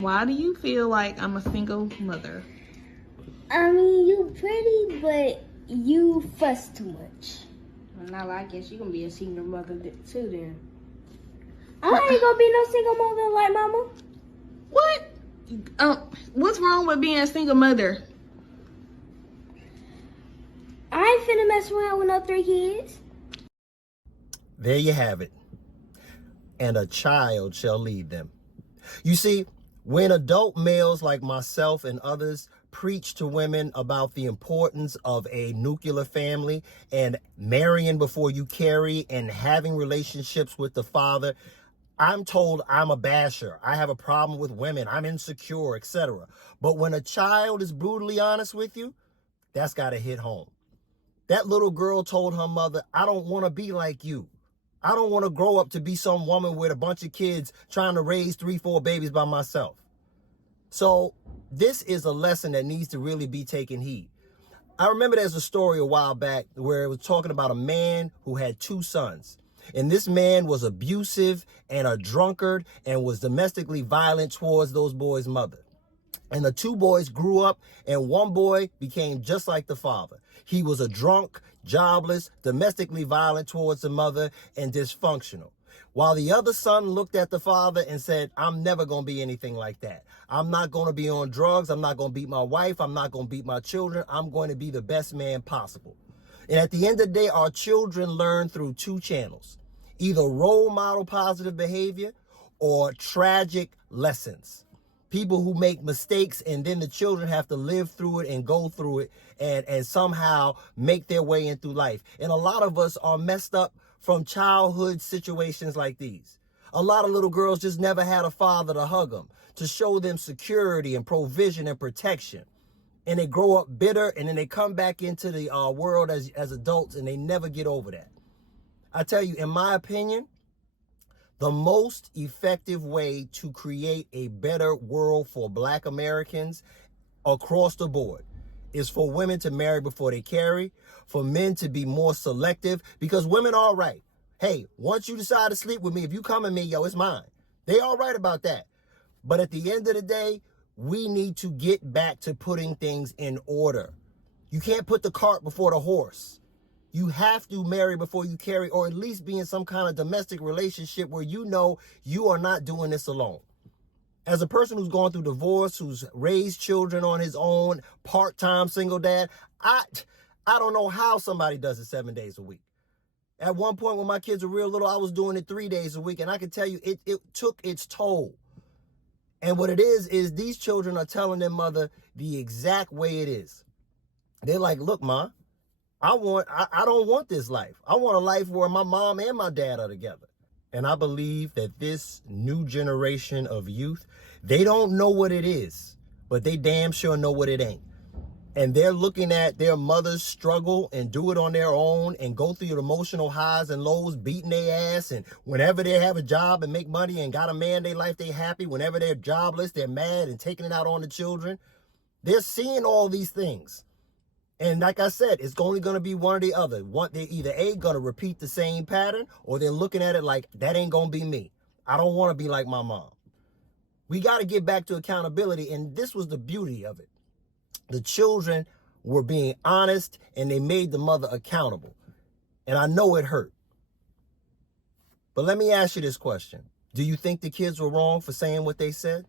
Why do you feel like I'm a single mother? I mean, you pretty, but you fuss too much. Well, now I guess you gonna be a single mother too then. I ain't gonna be no single mother like mama. What? What's wrong with being a single mother? I ain't finna mess around with no 3 kids. There you have it. And a child shall lead them. You see, when adult males like myself and others preach to women about the importance of a nuclear family and marrying before you carry and having relationships with the father, I'm told I'm a basher. I have a problem with women. I'm insecure, etc. But when a child is brutally honest with you, that's got to hit home. That little girl told her mother, I don't want to be like you. I don't want to grow up to be some woman with a bunch of kids trying to raise 3, 4 babies by myself. So this is a lesson that needs to really be taken heed. I remember there's a story a while back where it was talking about a man who had 2 sons. And this man was abusive and a drunkard and was domestically violent towards those boys' mother. And the 2 boys grew up, and one boy became just like the father. He was a drunk, jobless, domestically violent towards the mother, and dysfunctional. While the other son looked at the father and said, I'm never going to be anything like that. I'm not going to be on drugs. I'm not going to beat my wife. I'm not going to beat my children. I'm going to be the best man possible. And at the end of the day, our children learn through 2 channels, either role model positive behavior or tragic lessons. People who make mistakes, and then the children have to live through it and go through it and somehow make their way in through life. And a lot of us are messed up from childhood situations like these. A lot of little girls just never had a father to hug them, to show them security and provision and protection. And they grow up bitter, and then they come back into the world as adults, and they never get over that. I tell you, in my opinion, the most effective way to create a better world for Black Americans across the board is for women to marry before they carry, for men to be more selective, because women are right. Hey, once you decide to sleep with me, if you come at me, yo, it's mine. They are right about that. But at the end of the day, we need to get back to putting things in order. You can't put the cart before the horse. You have to marry before you carry, or at least be in some kind of domestic relationship where you know you are not doing this alone. As a person who's gone through divorce, who's raised children on his own, part-time single dad, I don't know how somebody does it 7 days a week. At one point when my kids were real little, I was doing it 3 days a week, and I can tell you it took its toll. And what it is these children are telling their mother the exact way it is. They're like, look, Ma, I don't want this life. I want a life where my mom and my dad are together. And I believe that this new generation of youth, they don't know what it is, but they damn sure know what it ain't. And they're looking at their mothers struggle and do it on their own and go through emotional highs and lows, beating their ass. And whenever they have a job and make money and got a man in their life, they happy. Whenever they're jobless, they're mad and taking it out on the children. They're seeing all these things. And like I said, it's only going to be one or the other. They're either A, going to repeat the same pattern, or they're looking at it like, that ain't going to be me. I don't want to be like my mom. We got to get back to accountability, and this was the beauty of it. The children were being honest, and they made the mother accountable. And I know it hurt. But let me ask you this question. Do you think the kids were wrong for saying what they said?